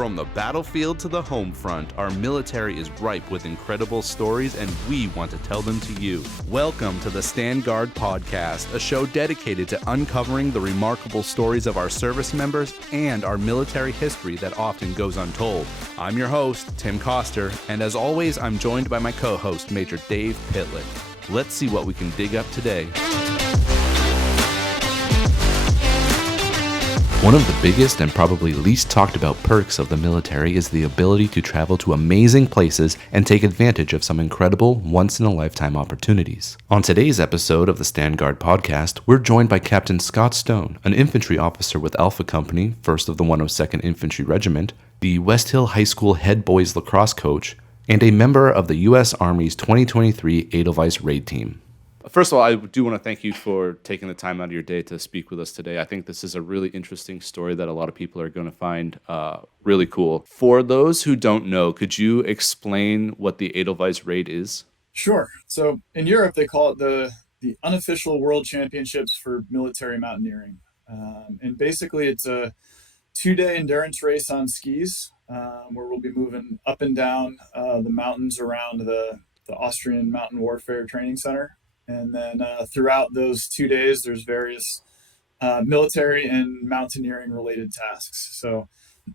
From the battlefield to the home front, our military is ripe with incredible stories, and we want to tell them to you. Welcome to the Stand Guard Podcast, a show dedicated to uncovering the remarkable stories of our service members and our military history that often goes untold. I'm your host, Tim Coster, and as always, I'm joined by my co-host, Major Dave Pitlick. Let's see what we can dig up today. One of the biggest and probably least talked about perks of the military is the ability to travel to amazing places and take advantage of some incredible once-in-a-lifetime opportunities. On today's episode of the Stand Guard Podcast, we're joined by Captain Scott Stone, an infantry officer with Alpha Company, 1st of the 102nd Infantry Regiment, the West Hill High School head boys lacrosse coach, and a member of the U.S. Army's 2023 Edelweiss Raid team. First of all, I do want to thank you for taking the time out of your day to speak with us today. I think this is a really interesting story that a lot of people are going to find really cool. For those who don't know, could you explain what the Edelweiss Raid is? Sure. So in Europe, they call it the unofficial World Championships for military mountaineering. And basically, it's a 2-day endurance race on skis where we'll be moving up and down the mountains around the Austrian Mountain Warfare Training Center. And then throughout those 2 days, there's various military and mountaineering related tasks. So,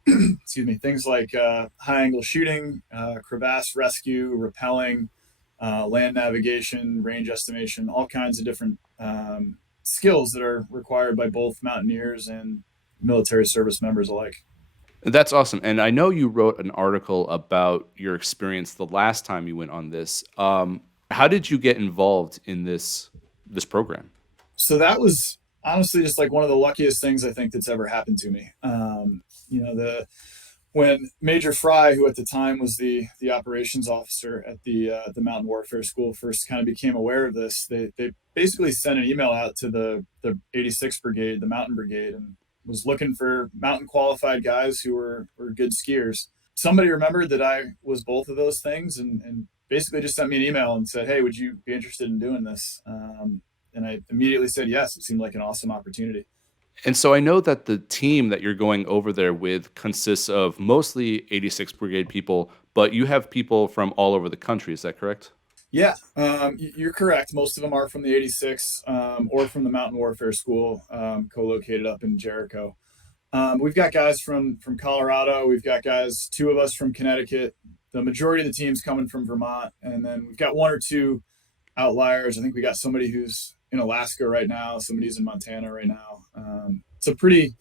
excuse me, things like high angle shooting, crevasse rescue, rappelling, land navigation, range estimation, all kinds of different skills that are required by both mountaineers and military service members alike. That's awesome. And I know you wrote an article about your experience the last time you went on this. How did you get involved in this program? So that was honestly just like one of the luckiest things I think that's ever happened to me. When Major Fry, who at the time was the operations officer at the Mountain Warfare School, first kind of became aware of this, they basically sent an email out to the 86th Brigade, the Mountain Brigade, and was looking for mountain qualified guys who were good skiers. Somebody remembered that I was both of those things and basically just sent me an email and said, hey, would you be interested in doing this? And I immediately said yes. It seemed like an awesome opportunity. And so I know that the team that you're going over there with consists of mostly 86th Brigade people, but you have people from all over the country. Is that correct? Yeah, you're correct. Most of them are from the 86 or from the Mountain Warfare School, co-located up in Jericho. We've got guys from Colorado. We've got guys, 2 of us from Connecticut. The majority of the team's coming from Vermont. And then we've got 1 or 2 outliers. I think we got somebody who's in Alaska right now. Somebody's in Montana right now. It's a pretty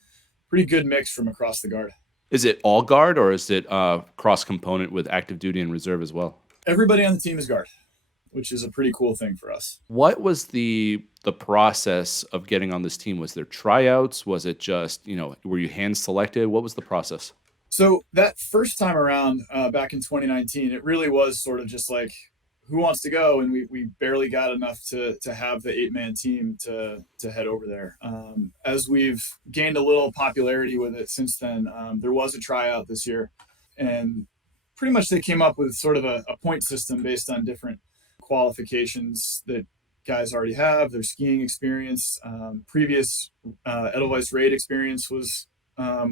good mix from across the Guard. Is it all Guard or is it cross component with active duty and reserve as well? Everybody on the team is Guard, which is a pretty cool thing for us. What was the process of getting on this team? Was there tryouts? Was it just, were you hand selected? What was the process? So that first time around back in 2019, it really was sort of just like, who wants to go? And we barely got enough to have the 8-man team to head over there. As we've gained a little popularity with it since then, there was a tryout this year. And pretty much they came up with sort of a point system based on different qualifications that guys already have, their skiing experience, previous Edelweiss Raid experience was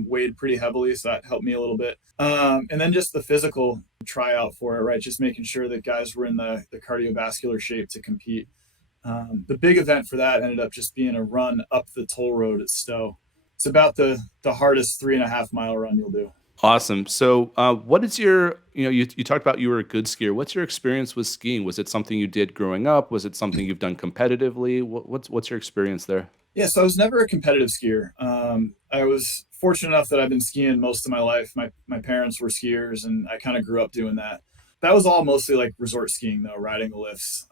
weighed pretty heavily, so that helped me a little bit. And then just the physical tryout for it, right? Just making sure that guys were in the cardiovascular shape to compete. The big event for that ended up just being a run up the toll road at Stowe. It's about the hardest 3.5-mile run you'll do. Awesome. So what is your, you talked about you were a good skier. What's your experience with skiing? Was it something you did growing up? Was it something you've done competitively? What's your experience there? Yeah, so I was never a competitive skier. I was fortunate enough that I've been skiing most of my life. My parents were skiers, and I kind of grew up doing that. That was all mostly like resort skiing, though, riding the lifts,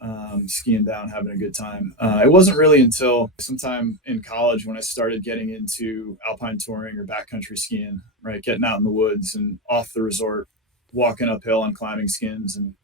skiing down, having a good time. It wasn't really until sometime in college when I started getting into Alpine touring or backcountry skiing, right? Getting out in the woods and off the resort, walking uphill on climbing skins and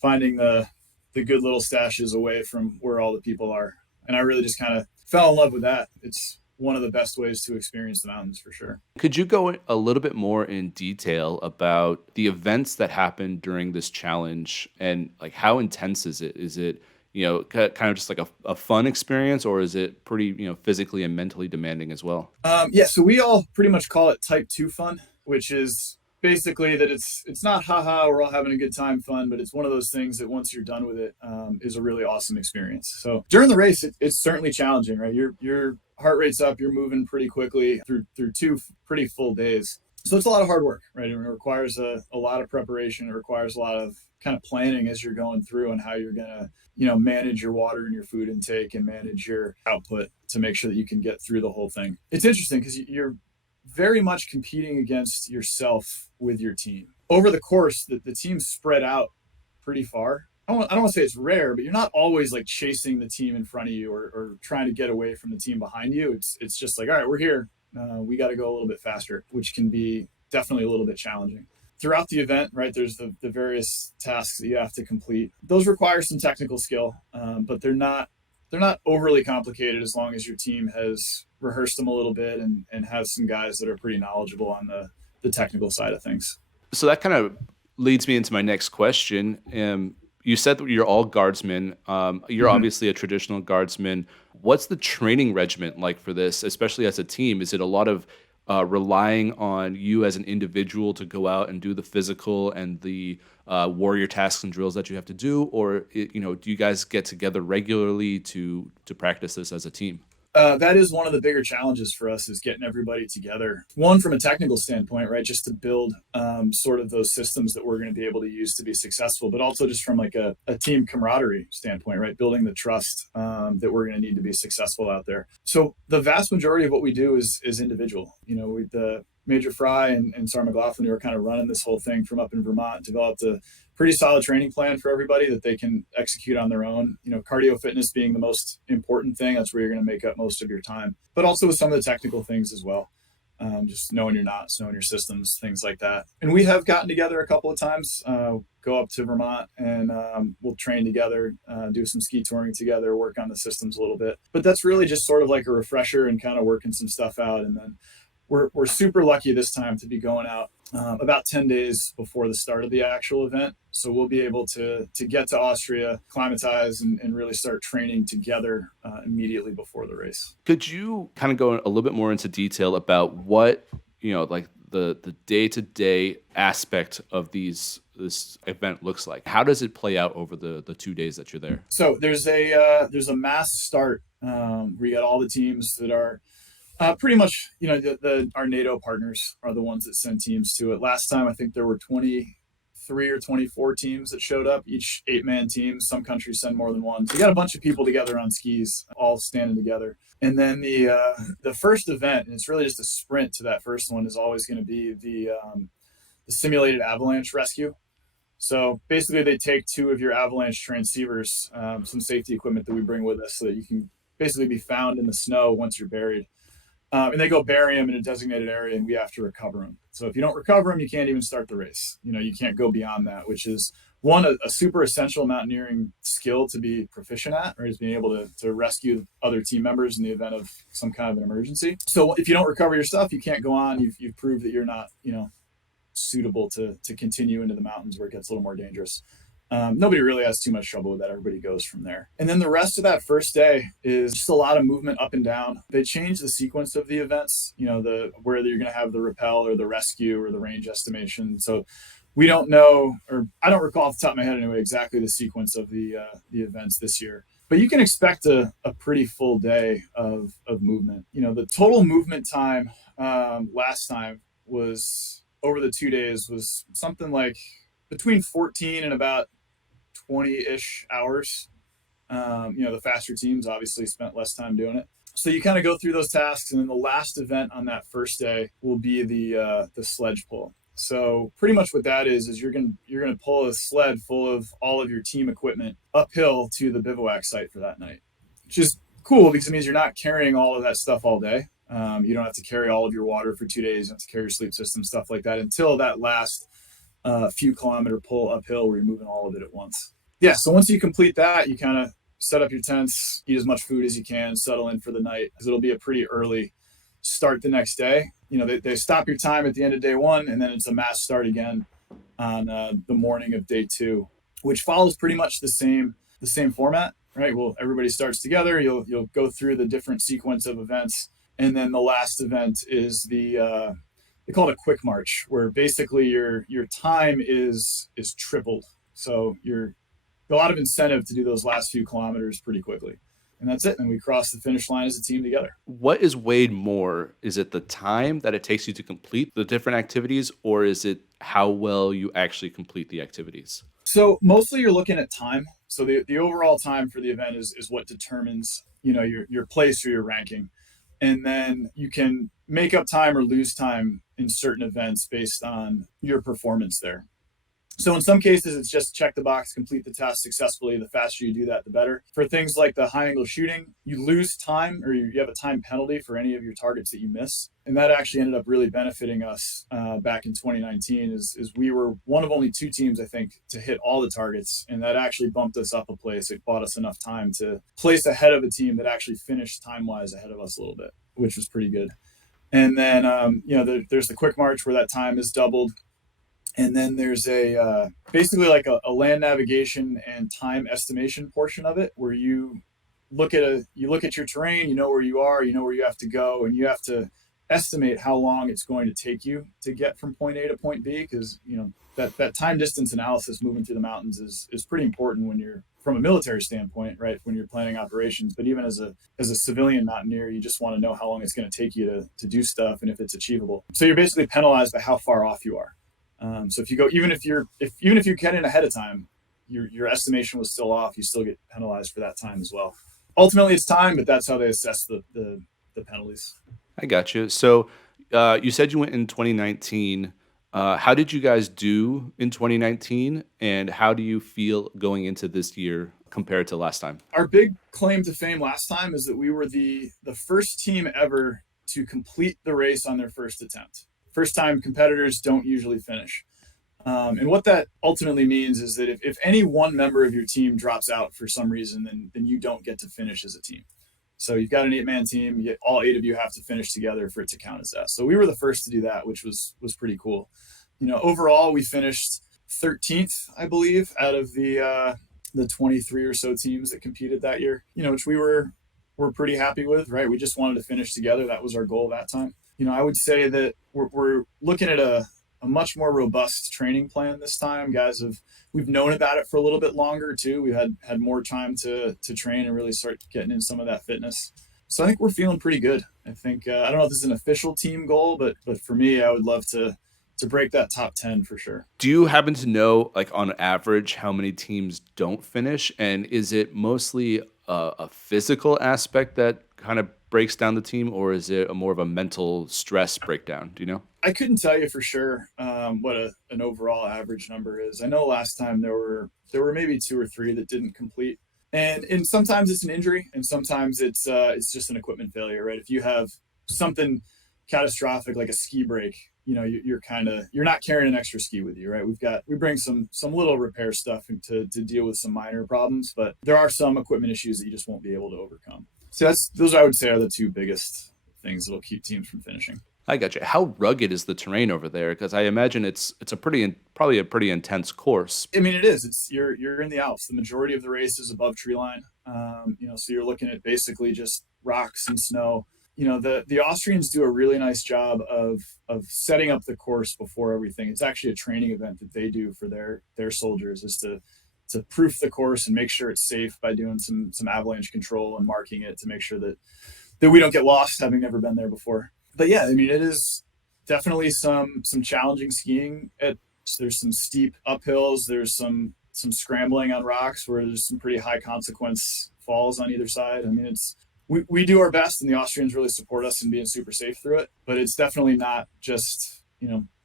finding the good little stashes away from where all the people are. And I really just kind of fell in love with that. It's one of the best ways to experience the mountains for sure. Could you go a little bit more in detail about the events that happened during this challenge and like how intense is it? Is it, kind of just like a fun experience, or is it pretty, physically and mentally demanding as well? Yeah, so we all pretty much call it type 2 fun. which is basically that it's not haha, we're all having a good time fun, but it's one of those things that once you're done with it, is a really awesome experience. So during the race, it's certainly challenging, right? Your heart rate's up, you're moving pretty quickly through two pretty full days. So it's a lot of hard work, right? It requires a lot of preparation. It requires a lot of kind of planning as you're going through and how you're going to, manage your water and your food intake and manage your output to make sure that you can get through the whole thing. It's interesting because you're very much competing against yourself with your team. Over the course, the team's spread out pretty far. I don't want to say it's rare, but you're not always like chasing the team in front of you or trying to get away from the team behind you. It's just like, all right, we're here. We got to go a little bit faster, which can be definitely a little bit challenging. Throughout the event, right, there's the various tasks that you have to complete. Those require some technical skill, but they're not overly complicated as long as your team has rehearsed them a little bit and has some guys that are pretty knowledgeable on the technical side of things. So that kind of leads me into my next question. You said that you're all guardsmen. You're obviously a traditional guardsman. What's the training regimen like for this, especially as a team? Is it a lot of relying on you as an individual to go out and do the physical and the warrior tasks and drills that you have to do? Or, do you guys get together regularly to practice this as a team? That is one of the bigger challenges for us, is getting everybody together. One, from a technical standpoint, right, just to build sort of those systems that we're going to be able to use to be successful, but also just from like a team camaraderie standpoint, right, building the trust that we're going to need to be successful out there. So the vast majority of what we do is individual. The Major Fry and Sarah McLaughlin, who are kind of running this whole thing from up in Vermont, developed a pretty solid training plan for everybody that they can execute on their own. Cardio fitness being the most important thing. That's where you're going to make up most of your time, but also with some of the technical things as well. Just knowing your knots, knowing your systems, things like that. And we have gotten together a couple of times, go up to Vermont and we'll train together, do some ski touring together, work on the systems a little bit. But that's really just sort of like a refresher and kind of working some stuff out. And then we're super lucky this time to be going out about 10 days before the start of the actual event. So we'll be able to get to Austria, acclimatize, and really start training together immediately before the race. Could you kind of go a little bit more into detail about what, like the day-to-day aspect of this event looks like? How does it play out over the 2 days that you're there? So there's a mass start where you got all the teams that are pretty much, our NATO partners are the ones that send teams to it. Last time, I think there were 23 or 24 teams that showed up, each 8-man team. Some countries send more than one. So you got a bunch of people together on skis, all standing together. And then the first event, and it's really just a sprint to that first one, is always going to be the simulated avalanche rescue. So basically, they take 2 of your avalanche transceivers, some safety equipment that we bring with us so that you can basically be found in the snow once you're buried. And they go bury them in a designated area, and we have to recover them. So if you don't recover them, you can't even start the race. You can't go beyond that, which is a super essential mountaineering skill to be proficient at, right? Is being able to rescue other team members in the event of some kind of an emergency. So if you don't recover your stuff, you can't go on. You've proved that you're not, suitable to continue into the mountains where it gets a little more dangerous. Nobody really has too much trouble with that. Everybody goes from there. And then the rest of that first day is just a lot of movement up and down. They change the sequence of the events, whether you're going to have the rappel or the rescue or the range estimation. So we don't know, or I don't recall off the top of my head anyway, exactly the sequence of the events this year. But you can expect a pretty full day of movement. The total movement time last time was, over the 2 days, was something like between 14 and about 20-ish hours. The faster teams obviously spent less time doing it. So you kind of go through those tasks, and then the last event on that first day will be the sledge pull. So pretty much what that is you're gonna pull a sled full of all of your team equipment uphill to the bivouac site for that night, which is cool because it means you're not carrying all of that stuff all day. You don't have to carry all of your water for 2 days. You don't have to carry your sleep system, stuff like that, until that last few kilometer pull uphill where you're moving all of it at once. Yeah, so once you complete that, you kind of set up your tents, eat as much food as you can, settle in for the night, because it'll be a pretty early start the next day. They stop your time at the end of day 1, and then it's a mass start again on the morning of day 2, which follows pretty much the same format, right? Well, everybody starts together. You'll go through the different sequence of events, and then the last event is the they call it a quick march, where basically your time is tripled. So you're a lot of incentive to do those last few kilometers pretty quickly. And that's it. And we cross the finish line as a team together. What is weighed more? Is it the time that it takes you to complete the different activities, or is it how well you actually complete the activities? So mostly you're looking at time. So the overall time for the event is what determines, your place or your ranking. And then you can make up time or lose time in certain events based on your performance there. So in some cases, it's just check the box, complete the task successfully. The faster you do that, the better. For things like the high angle shooting, you lose time or you have a time penalty for any of your targets that you miss. And that actually ended up really benefiting us back in 2019 is we were one of only 2 teams, I think, to hit all the targets. And that actually bumped us up a place. It bought us enough time to place ahead of a team that actually finished time-wise ahead of us a little bit, which was pretty good. And then, there's the quick march where that time is doubled. And then there's basically like a land navigation and time estimation portion of it, where you look at your terrain, you know where you are, you know where you have to go, and you have to estimate how long it's going to take you to get from point A to point B, because that time distance analysis moving through the mountains is pretty important when you're from a military standpoint, right? When you're planning operations, but even as a civilian mountaineer, you just want to know how long it's going to take you to do stuff and if it's achievable. So you're basically penalized by how far off you are. So if you go, even if you get in ahead of time, your estimation was still off, you still get penalized for that time as well. Ultimately, it's time, but that's how they assess the penalties. I got you. So you said you went in 2019. How did you guys do in 2019, and how do you feel going into this year compared to last time? Our big claim to fame last time is that we were the first team ever to complete the race on their first attempt. First time competitors don't usually finish. And what that ultimately means is that if any one member of your team drops out for some reason, then you don't get to finish as a team. So you've got an 8-man team, all 8 of you have to finish together for it to count as that. So we were the first to do that, which was pretty cool. Overall, we finished 13th, I believe, out of the 23 or so teams that competed that year, which we're pretty happy with, right? We just wanted to finish together. That was our goal that time. I would say that we're looking at a much more robust training plan this time. We've known about it for a little bit longer too. We've had more time to train and really start getting in some of that fitness. So I think we're feeling pretty good. I think, I don't know if this is an official team goal, but for me, I would love to break that top 10 for sure. Do you happen to know, like on average, how many teams don't finish? And is it mostly a physical aspect that kind of breaks down the team, or is it more of a mental stress breakdown? Do you know? I couldn't tell you for sure what an overall average number is. I know last time there were maybe 2 or 3 that didn't complete, and sometimes it's an injury, and sometimes it's just an equipment failure, right? If you have something catastrophic like a ski break, you're not carrying an extra ski with you, right? We bring some little repair stuff to deal with some minor problems, but there are some equipment issues that you just won't be able to overcome. So those I would say are the 2 biggest things that'll keep teams from finishing. I got you. How rugged is the terrain over there? Because I imagine it's probably a pretty intense course. I mean, it is. You're in the Alps. The majority of the race is above tree line. So you're looking at basically just rocks and snow. The Austrians do a really nice job of setting up the course before everything. It's actually a training event that they do for their soldiers, is to proof the course and make sure it's safe by doing some avalanche control and marking it to make sure that we don't get lost, having never been there before. But yeah, I mean, it is definitely some challenging skiing. There's some steep uphills. There's some scrambling on rocks where there's some pretty high consequence falls on either side. I mean, we do our best, and the Austrians really support us in being super safe through it. But it's definitely not just,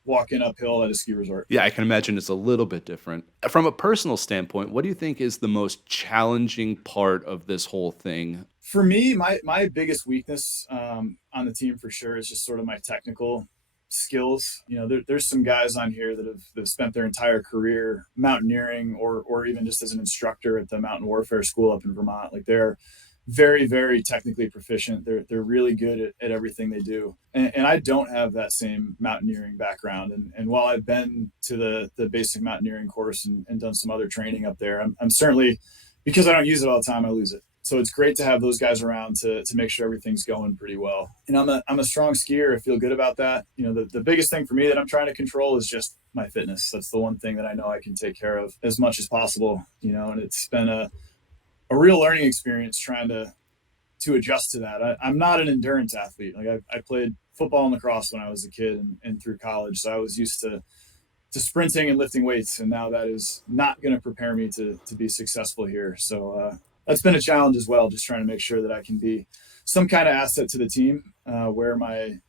walking uphill at a ski resort. Yeah, I can imagine it's a little bit different. From a personal standpoint, what do you think is the most challenging part of this whole thing? For me, my biggest weakness on the team for sure is just sort of my technical skills. There's some guys on here that have spent their entire career mountaineering or even just as an instructor at the Mountain Warfare School up in Vermont. Like, they're very, very technically proficient. They're really good at everything they do. And I don't have that same mountaineering background. And while I've been to the basic mountaineering course and done some other training up there, I'm certainly, because I don't use it all the time, I lose it. So it's great to have those guys around to make sure everything's going pretty well. And I'm a strong skier. I feel good about that. The biggest thing for me that I'm trying to control is just my fitness. That's the one thing that I know I can take care of as much as possible, and it's been a real learning experience trying to adjust to that. I'm not an endurance athlete. Like I played football and lacrosse when I was a kid and through college. So I was used to sprinting and lifting weights. And now that is not going to prepare me to be successful here. So that's been a challenge as well, just trying to make sure that I can be some kind of asset to the team where my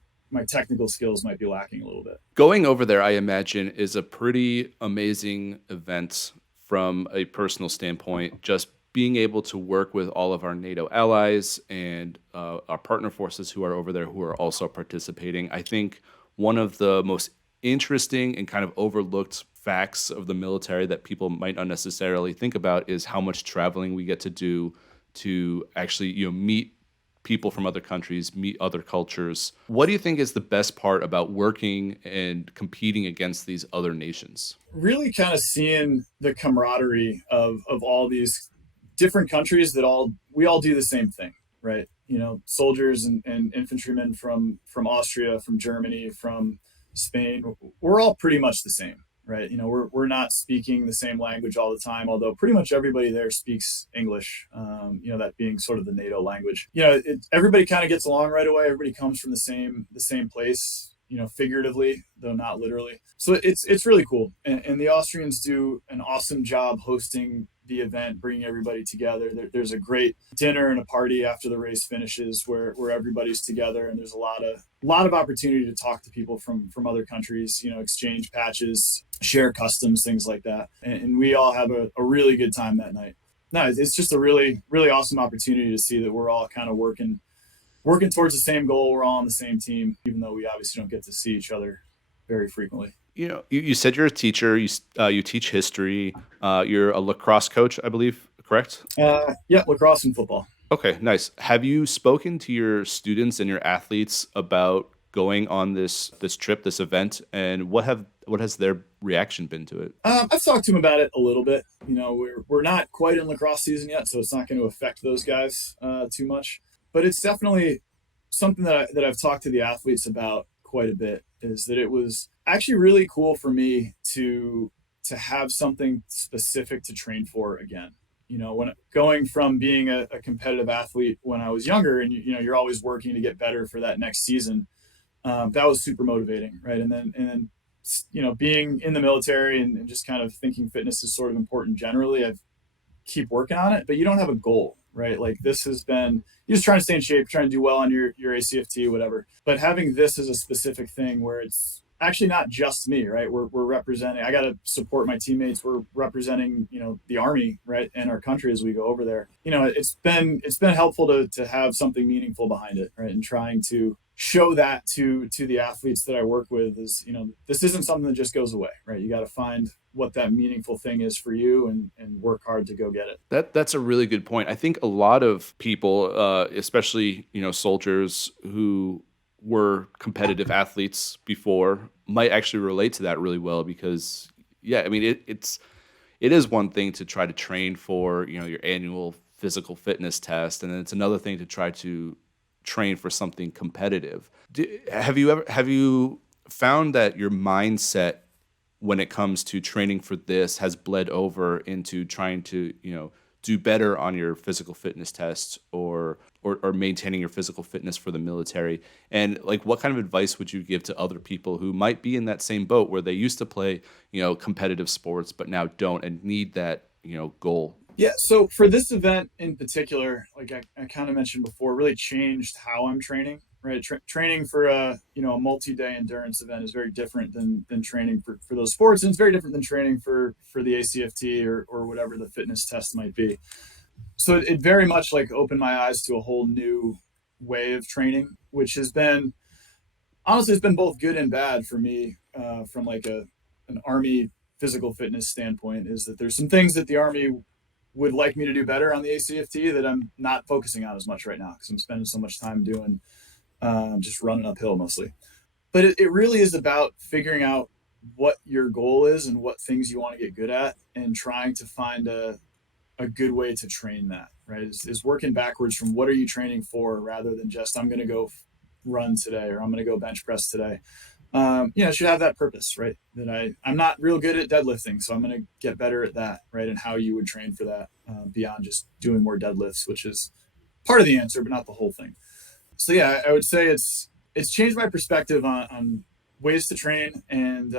technical skills might be lacking a little bit. Going over there, I imagine, is a pretty amazing event from a personal standpoint. Just being able to work with all of our NATO allies and our partner forces who are over there who are also participating. I think one of the most interesting and kind of overlooked facts of the military that people might not necessarily think about is how much traveling we get to do to actually, meet people from other countries, meet other cultures. What do you think is the best part about working and competing against these other nations? Really kind of seeing the camaraderie of all these different countries that we all do the same thing, right? Soldiers and infantrymen from Austria, from Germany, from Spain, we're all pretty much the same, right? We're not speaking the same language all the time, although pretty much everybody there speaks English, that being sort of the NATO language. Everybody kind of gets along right away. Everybody comes from the same place, figuratively, though not literally. So it's really cool. And the Austrians do an awesome job hosting the event, bringing everybody together. There's a great dinner and a party after the race finishes where everybody's together, and there's a lot of opportunity to talk to people from other countries, exchange patches, share customs, things like that. And we all have a really good time that night. No, it's just a really, really awesome opportunity to see that we're all kind of working towards the same goal. We're all on the same team, even though we obviously don't get to see each other very frequently. You said you're a teacher. You teach history. You're a lacrosse coach, I believe, correct? Yeah, lacrosse and football. Okay, nice. Have you spoken to your students and your athletes about going on this trip, this event, and what has their reaction been to it? I've talked to them about it a little bit. We're not quite in lacrosse season yet, so it's not going to affect those guys too much. But it's definitely something that I've talked to the athletes about quite a bit, is that it was actually really cool for me to have something specific to train for again. When going from being a competitive athlete when I was younger, and you're always working to get better for that next season, that was super motivating, right? And then being in the military and just kind of thinking fitness is sort of important generally, I keep working on it, but you don't have a goal, right? Like this has been, you're just trying to stay in shape, trying to do well on your ACFT, whatever. But having this as a specific thing where it's actually not just me, right? We're representing, I got to support my teammates. We're representing, the Army, right? And our country as we go over there. It's been helpful to have something meaningful behind it, right? And trying to show that to the athletes that I work with is, this isn't something that just goes away, right? You got to find what that meaningful thing is for you and work hard to go get it. That's a really good point. I think a lot of people, especially, soldiers who were competitive athletes before, might actually relate to that really well because, yeah, I mean, it is one thing to try to train for, your annual physical fitness test, and then it's another thing to try to train for something competitive. Have you found that your mindset when it comes to training for this has bled over into trying to, do better on your physical fitness tests or maintaining your physical fitness for the military? And like, what kind of advice would you give to other people who might be in that same boat where they used to play, competitive sports, but now don't and need that, goal? Yeah. So for this event in particular, like I kind of mentioned before, really changed how I'm training, right? Training for a multi-day endurance event is very different than training for those sports. And it's very different than training for the ACFT or whatever the fitness test might be. So it very much like opened my eyes to a whole new way of training, which has been, honestly, it's been both good and bad for me from like an Army physical fitness standpoint, is that there's some things that the Army would like me to do better on the ACFT that I'm not focusing on as much right now because I'm spending so much time doing just running uphill mostly. But it really is about figuring out what your goal is and what things you want to get good at and trying to find a a good way to train that, right? Is working backwards from what are you training for rather than just I'm going to go run today or I'm going to go bench press today. It should have that purpose, right? That I'm not real good at deadlifting, so I'm going to get better at that, right? And how you would train for that beyond just doing more deadlifts, which is part of the answer, but not the whole thing. So yeah, I would say it's changed my perspective on ways to train and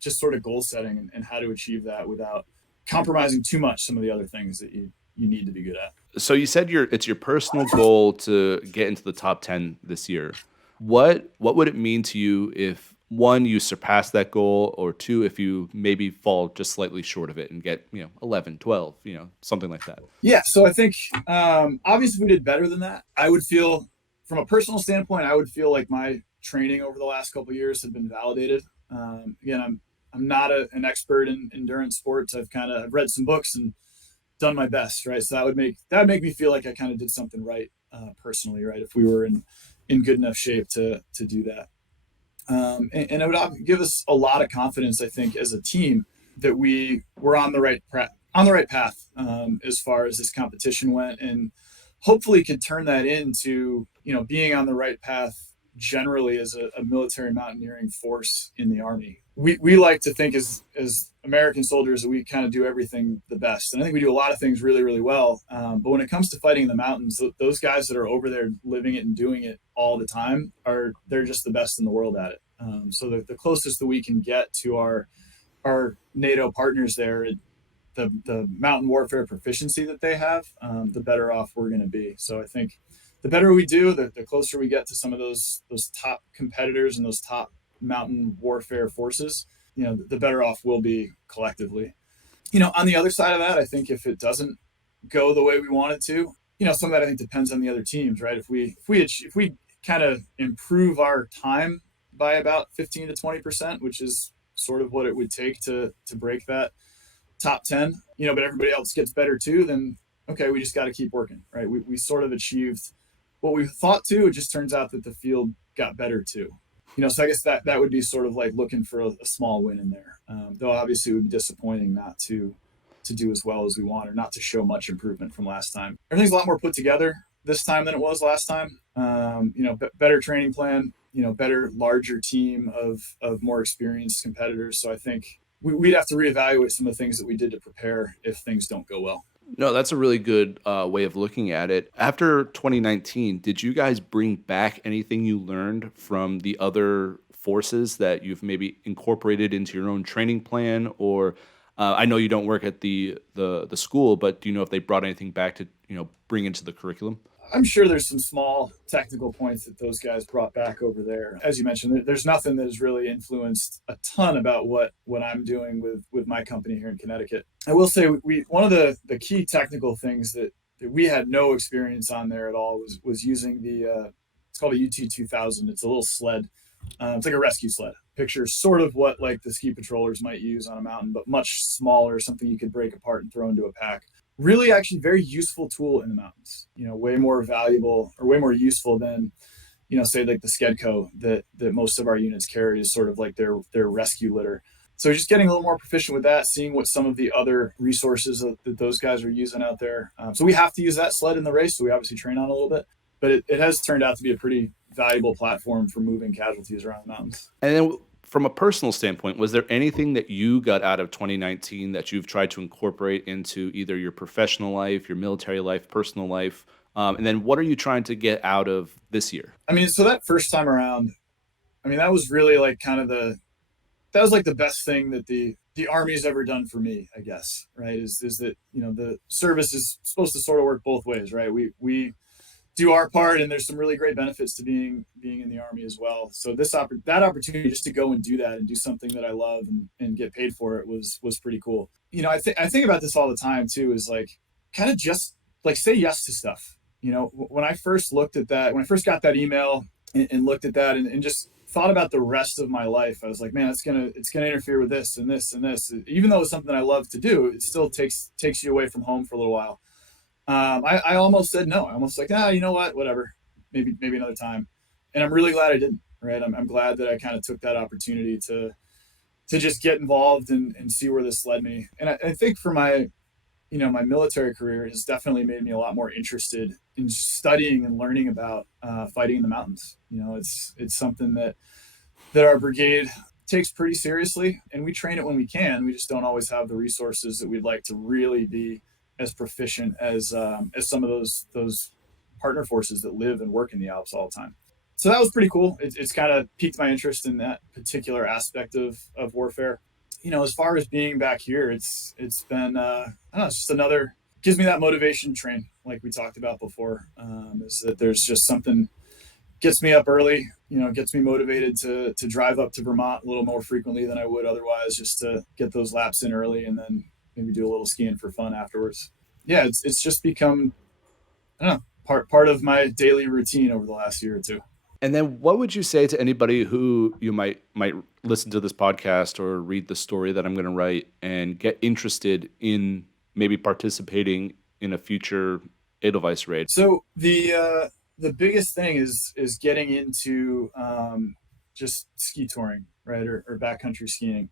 just sort of goal setting and how to achieve that without compromising too much some of the other things that you need to be good at. So you said it's your personal goal to get into the top 10 this year. What would it mean to you if, one, you surpass that goal, or two, if you maybe fall just slightly short of it and get 11, 12, something like that? Yeah, so I think obviously we did better than that. I would feel, from a personal standpoint, I would feel like my training over the last couple of years had been validated. Again, I'm not an expert in endurance sports. I've read some books and done my best, right? So that would make me feel like I kind of did something right personally, right? If we were in good enough shape to do that. And it would give us a lot of confidence, I think, as a team that we were on the right path as far as this competition went, and hopefully could turn that into being on the right path generally as a military mountaineering force in the Army. We like to think as American soldiers that we kind of do everything the best, and I think we do a lot of things really, really well. But when it comes to fighting in the mountains, those guys that are over there living it and doing it all the time they're just the best in the world at it. So the closest that we can get to our NATO partners there, the mountain warfare proficiency that they have, the better off we're going to be. So I think the better we do, the closer we get to some of those top competitors and those top mountain warfare forces, the better off we'll be collectively. On the other side of that, I think if it doesn't go the way we want it to, some of that I think depends on the other teams, right? If we kind of improve our time by about 15 to 20%, which is sort of what it would take to break that top 10, but everybody else gets better too, then okay, we just got to keep working, right? We sort of achieved what we thought to. It just turns out that the field got better too. So I guess that would be sort of like looking for a small win in there. Though obviously it would be disappointing not to do as well as we want, or not to show much improvement from last time. Everything's a lot more put together this time than it was last time. Better training plan, better, larger team of more experienced competitors. So I think we'd have to reevaluate some of the things that we did to prepare if things don't go well. No, that's a really good way of looking at it. After 2019, did you guys bring back anything you learned from the other forces that you've maybe incorporated into your own training plan? Or I know you don't work at the school, but do you know if they brought anything back to bring into the curriculum? I'm sure there's some small technical points that those guys brought back over there. As you mentioned, there's nothing that has really influenced a ton about what I'm doing with my company here in Connecticut. I will say one of the key technical things that we had no experience on there at all was using it's called a UT-2000. It's a little sled. It's like a rescue sled. Picture sort of what like the ski patrollers might use on a mountain, but much smaller, something you could break apart and throw into a pack. Really actually very useful tool in the mountains, way more valuable or way more useful than, say like the Skedco that most of our units carry is sort of like their rescue litter. So just getting a little more proficient with that, seeing what some of the other resources that those guys are using out there. So we have to use that sled in the race. So we obviously train on it a little bit, but it has turned out to be a pretty valuable platform for moving casualties around the mountains. And then from a personal standpoint, was there anything that you got out of 2019 that you've tried to incorporate into either your professional life, your military life, personal life? And then what are you trying to get out of this year? So that first time around, that was really like that was like the best thing that the Army's ever done for me, I guess, right? Is that, the service is supposed to sort of work both ways, right? We do our part, and there's some really great benefits to being in the Army as well. So that opportunity just to go and do that and do something that I love and get paid for it was pretty cool. I think about this all the time too, is like kind of just like say yes to stuff. When I first looked at that, when I first got that email and looked at that and just thought about the rest of my life, I was like, man, it's gonna interfere with this and this and this. Even though it's something I love to do, it still takes you away from home for a little while. I almost said no. I almost like, you know what, whatever, maybe another time. And I'm really glad I didn't, right? I'm glad that I kind of took that opportunity to just get involved and see where this led me. And I think for my my military career has definitely made me a lot more interested in studying and learning about fighting in the mountains. It's something that our brigade takes pretty seriously, and we train it when we can. We just don't always have the resources that we'd like to really be as proficient as some of those partner forces that live and work in the Alps all the time. So that was pretty cool. It's kind of piqued my interest in that particular aspect of warfare. As far as being back here, it's been I don't know, it's just another, gives me that motivation train like we talked about before. Is that there's just something gets me up early, gets me motivated to drive up to Vermont a little more frequently than I would otherwise, just to get those laps in early and then maybe do a little skiing for fun afterwards. Yeah, it's just become, I don't know, part of my daily routine over the last year or two. And then what would you say to anybody who you might listen to this podcast or read the story that I'm going to write and get interested in maybe participating in a future Edelweiss Raid? So the biggest thing is getting into just ski touring, right, or backcountry skiing,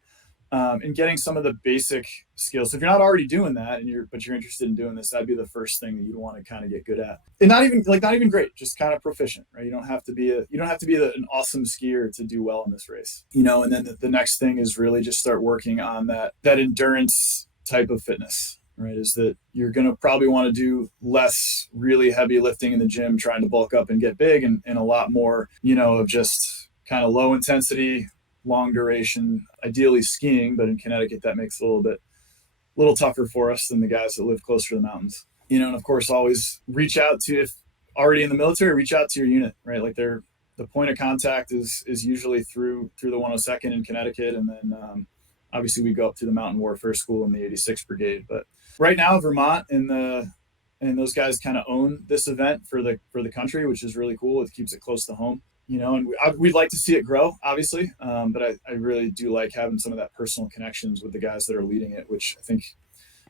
and getting some of the basic skills. So if you're not already doing that but you're interested in doing this, that'd be the first thing that you'd want to kind of get good at. And not even great, just kind of proficient, right? You don't have to be an awesome skier to do well in this race, and then the next thing is really just start working on that endurance type of fitness, right? Is that you're going to probably want to do less really heavy lifting in the gym, trying to bulk up and get big, and a lot more, of just kind of low intensity, long duration, ideally skiing, but in Connecticut that makes it a little tougher for us than the guys that live closer to the mountains. And of course, always reach out to, if already in the military, reach out to your unit, right? Like the point of contact is usually through the 102nd in Connecticut, and then obviously we go up to the Mountain Warfare School in the 86th Brigade. But right now, Vermont and those guys kind of own this event for the country, which is really cool. It keeps it close to home. And we'd like to see it grow, obviously, but I really do like having some of that personal connections with the guys that are leading it, which I think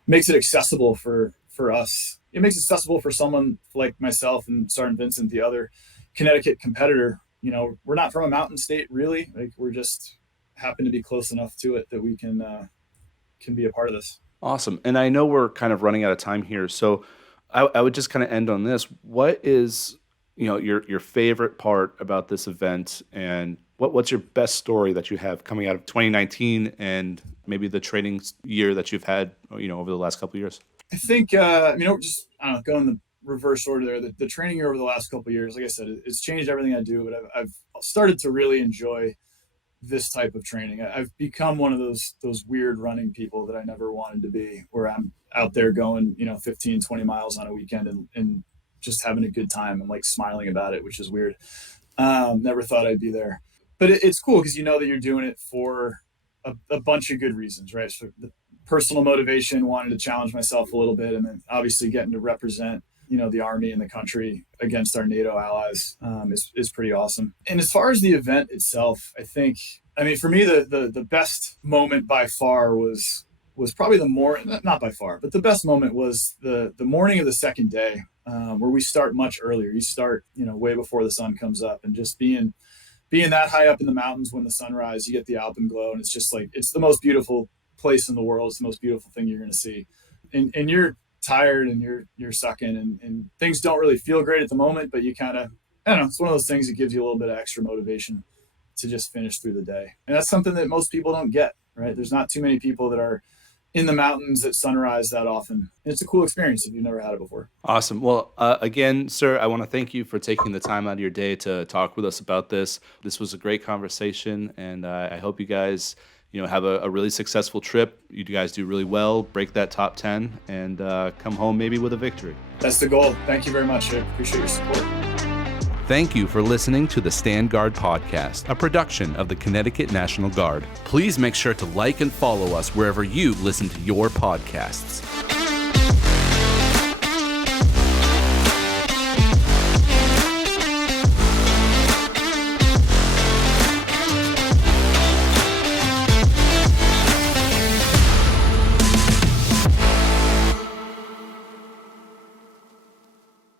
makes it accessible for us. It makes it accessible for someone like myself and Sergeant Vincent, the other Connecticut competitor. We're not from a mountain state, really. Like, we're just happen to be close enough to it that we can be a part of this. Awesome. And I know we're kind of running out of time here, so I would just kind of end on this. What is your favorite part about this event, and what's your best story that you have coming out of 2019 and maybe the training year that you've had, over the last couple of years? I think, just, I don't know, going the reverse order there, the training year over the last couple of years, like I said, it's changed everything I do, but I've started to really enjoy this type of training. I've become one of those weird running people that I never wanted to be, where I'm out there going, 15, 20 miles on a weekend and just having a good time and like smiling about it, which is weird. Never thought I'd be there, but it's cool because that you're doing it for a bunch of good reasons, right? So the personal motivation, wanting to challenge myself a little bit, and then obviously getting to represent, the Army and the country against our NATO allies is pretty awesome. And as far as the event itself, for me, the best moment by far was probably not by far, but the best moment was the morning of the second day, where we start much earlier. You start, way before the sun comes up, and just being that high up in the mountains when the sunrise, you get the Alpine glow, and it's just like, it's the most beautiful place in the world. It's the most beautiful thing you're going to see. And you're tired and you're sucking, and things don't really feel great at the moment, but you kind of, I don't know, it's one of those things that gives you a little bit of extra motivation to just finish through the day. And that's something that most people don't get, right? There's not too many people that are in the mountains at sunrise that often. And it's a cool experience if you've never had it before. Awesome. Well, again, sir, I want to thank you for taking the time out of your day to talk with us about this. This was a great conversation, and I hope you guys, have a really successful trip. You guys do really well, break that top 10, and come home maybe with a victory. That's the goal. Thank you very much. I appreciate your support. Thank you for listening to the Stand Guard Podcast, a production of the Connecticut National Guard. Please make sure to like and follow us wherever you listen to your podcasts.